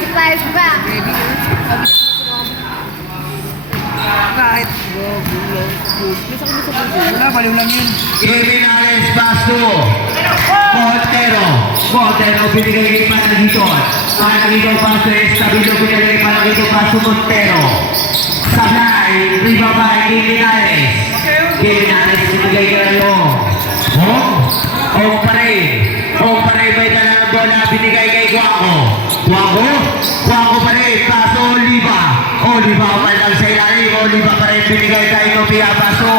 Surprise ba? Kahit Misa kami sa puso. Wala, baliw lang yun. Criminales Basto. Montero binigay kay Panagiton. Panagiton Basto Estabilo binigay kay Panagiton Basto Montero. Sablay, ribabay, Criminales. Criminales binigay kay Rayo. Ong pa rin may dalang bola binigay kay Guaco. Guaco pa rin, Basto Oliva. Oliva pa lang sa ilalim. Oliva pa rin binigay kay Nopia Basto.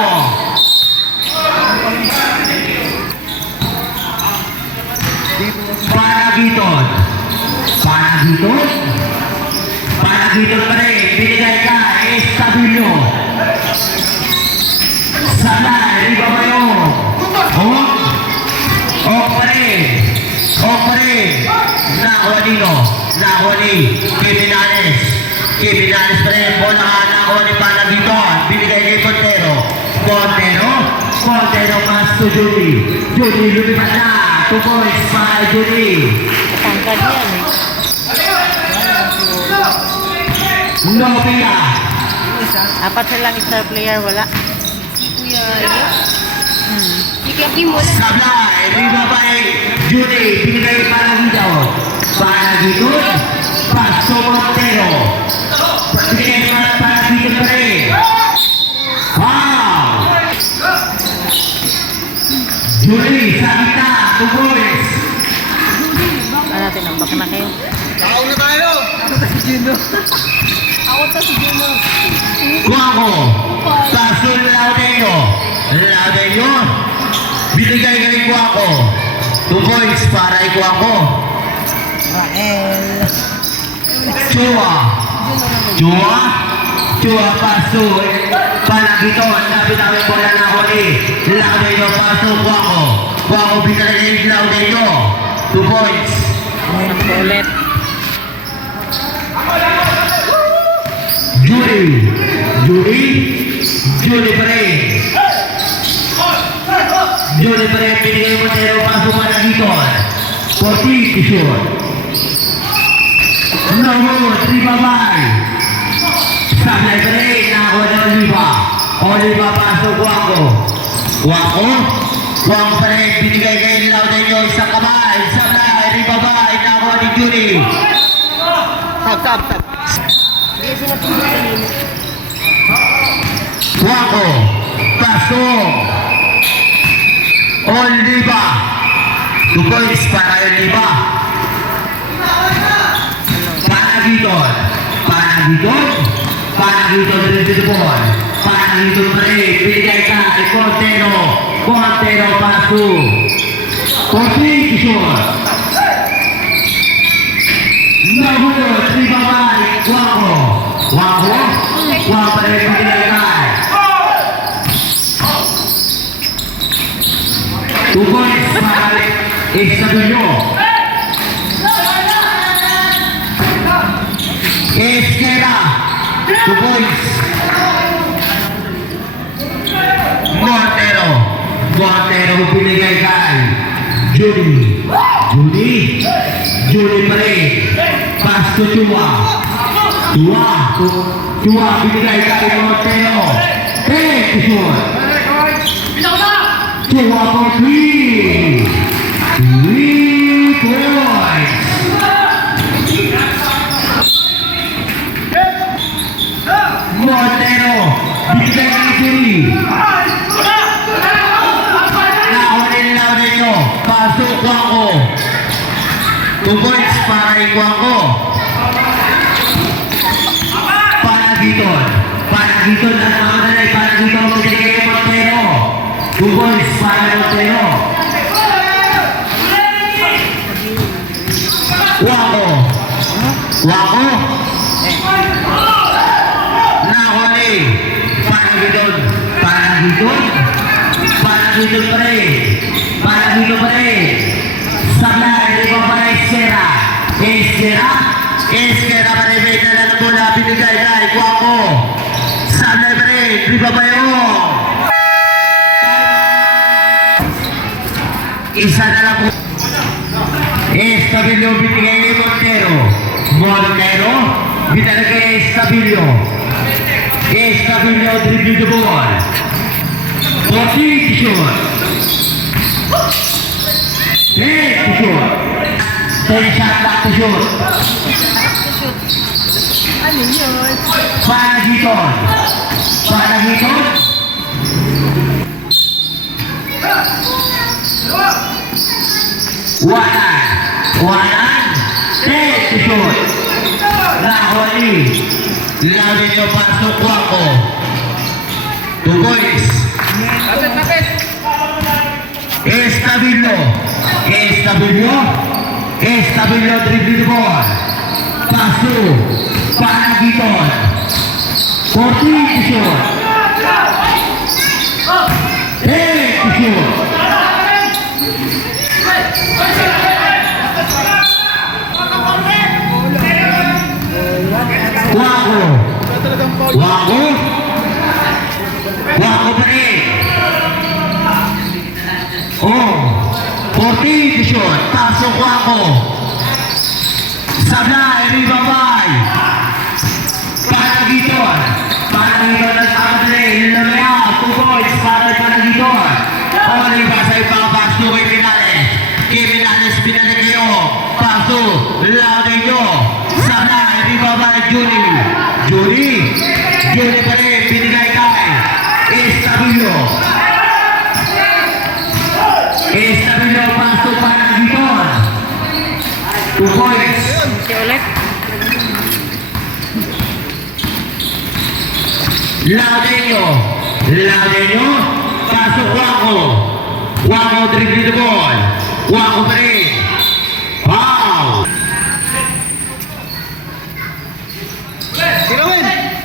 Panagiton pa rin, binigay ka, Estabilo. Sablay, riba ba yun? Pa rin. Nakuha ni Criminales pa rin, bola ka, nakuha ni Panagiton, binigay kay Montero, pass to Judy, lumipat na, 2 points para kay Judy. Tangkad yan eh. Nopia. Apat silang star player, wala. Si Kuya Rio. Si Kuya Kim wala. Sablay, ribabay, Judy, binigay Panagiton. Pasto Montero. Binigay Panagiton pa rin. Wow! Judy, sa kita, 2 points. Ano natin, nambak na kayo. Ako to si Juno. Guaco, Pasto Laudeño. Binigay kay Guaco. 2 points para kay Guaco. Rael. Chua, Pasto. Panagiton, sabi namin bola na huli. Laudeño, Pasto, Guaco, binigay kay Laudeño. 2 points. Ulit. Judy pa rin. Binigay Montero, Pasto Panagiton. 14 to shoot. Ribabay. Sablay pa rin, nakuha na Oliva, Pasto, Guaco pa rin, binigay kay Laudeño, isang kamay. Sablay, ribabay, nakuha ni Judy. Stop. Hindi sila pinagin. Guaco, Pasto, Oliva. 2 points para Oliva. Panagiton rin dito po. Panagiton pa rin, binigay ka kay Montero, Pasto. 14 to shoot. Nahulot, ribabay, Guaco pa rin, binigay ka. 2 points para Estabilo. Esquera, 2 points. Montero binigay kay Judy pa rin. Pasto Chua binigay kay Montero. Take the shot. Chua for 3 points. Montero binigay kay Judy. Laudeño, Pasto, Guaco. 2 points para kay Guaco. Panagiton at mga nanay. Panagiton binigay kay Montero. 2 points para kay Montero. Guaco. Nahuli. Panagiton pa rin. Sablay, ribabay, Esquera pa rin, may dala na bola, binigay kay Guaco. Sablay pa rin, ribabay mo. Isa na lang po. Estabilo binigay ni Montero. Estabilio. Estabilio dribble the ball. 14 shot. 10 shot. 10 shot back to shoot. Ano yun? Panagiton. Panagiton. Wanan. 10 to shoot. Raholi. Lagi niyo pasok Wako. 2 points. Lapit. Estabilio. Estabilio dribble the ball. Paso. Panagiton. 14 to shoot. 10 to shoot. Wako pa rin. 14 to shoot. Pasok Wako. Sablay, ribabay. Panagiton nagpapadali. Lumaya, 2 points para Panagiton. Oliva sa ipapasto kay Pinales. Pinales pinalagyo. Paso, lauday nyo. Sablay, ribabay, Julie pa rin, binigay kay Estabilio, paso Panagiton. 2 points. Si ulit. Laudenyo, pasok Wako dribble the ball. Wako pa rin. Foul.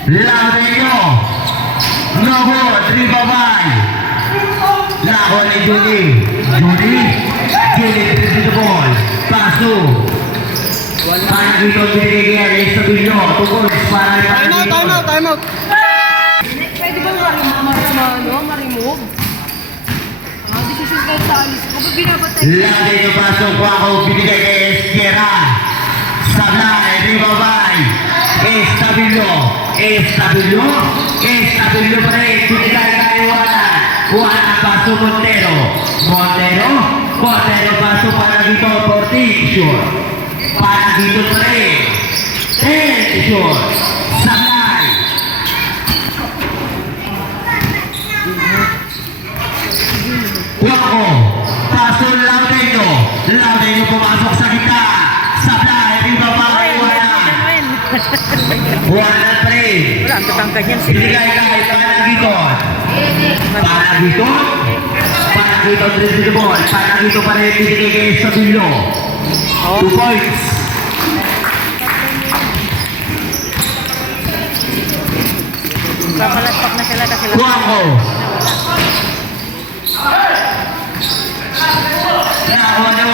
Laudenyo, Novo, dribabay. Laho ni Julie dribble the ball. Paso. Panagiton binigyan ni Estabilio. 2 points para Panagiton. Time out. Pwede bang ma-remove? Decision kayo sa alis. Kapag binabatay. Lagi niyo pasok Wako, binigay kay Esquera. Sablay, ribabay. Estabilio pa rin, binigay kay Wanan paso Montero paso Panagiton, 14 shot. Panagiton pa rin, 10 shot. Sablay. Wako, paso Laudenyo pumasok sa gitna. Sablay, ribabay, Wanan pa rin. Wala, ang tatangkad yan. Binigay kay Panagiton dribble the ball. Panagiton pa rin, binigay kay Estabilio. 2 points. Papalatpak na sila kasi Wako. Nakuha na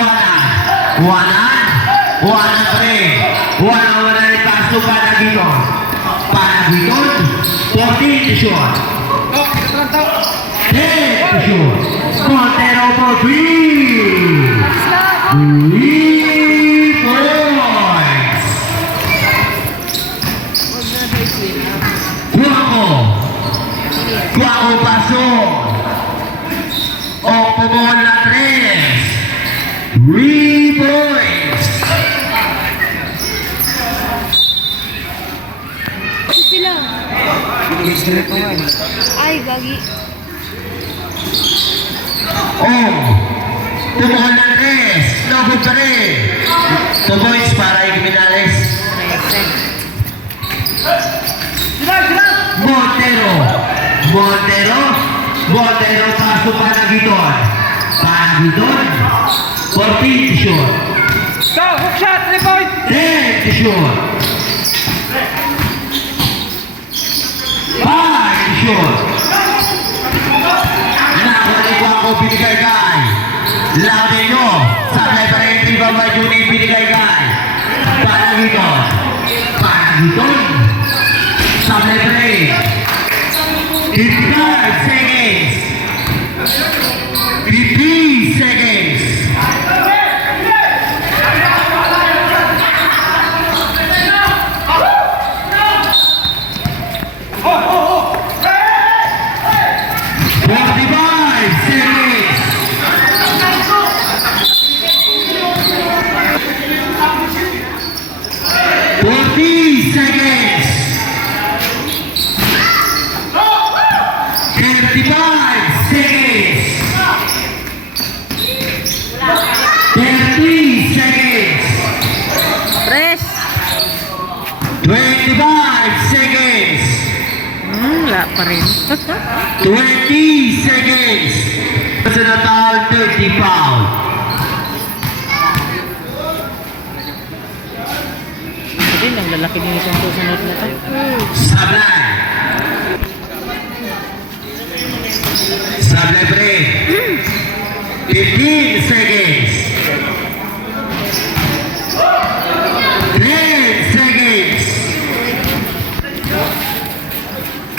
Wanan pa rin. Wanan yung paso Panagiton. 14 to shoot. 10 to shoot. Montero for 3 points. Wako paso. Pumuhon na 3 points. Sila. Ay, gagi. Pumuhon na 3. Lobog pa rin. 2 points para Pinales. Montero paso Panagiton. 14 to shoot. Go, hook shot, 3 point. 10 to shoot. 5 to shoot. Nakuha Wako, binigay kay Laudenyo. Sablay pa rin, ribabay Julie, binigay kay Panagiton. Sablay pa rin. 55 seconds. 50 seconds. 25 seconds. Wala pa rin. 20 seconds. Personal foul, 30 foul. Hindi, ang lalaki din itong susunod na to. Sablay. Sablay break. 15 seconds.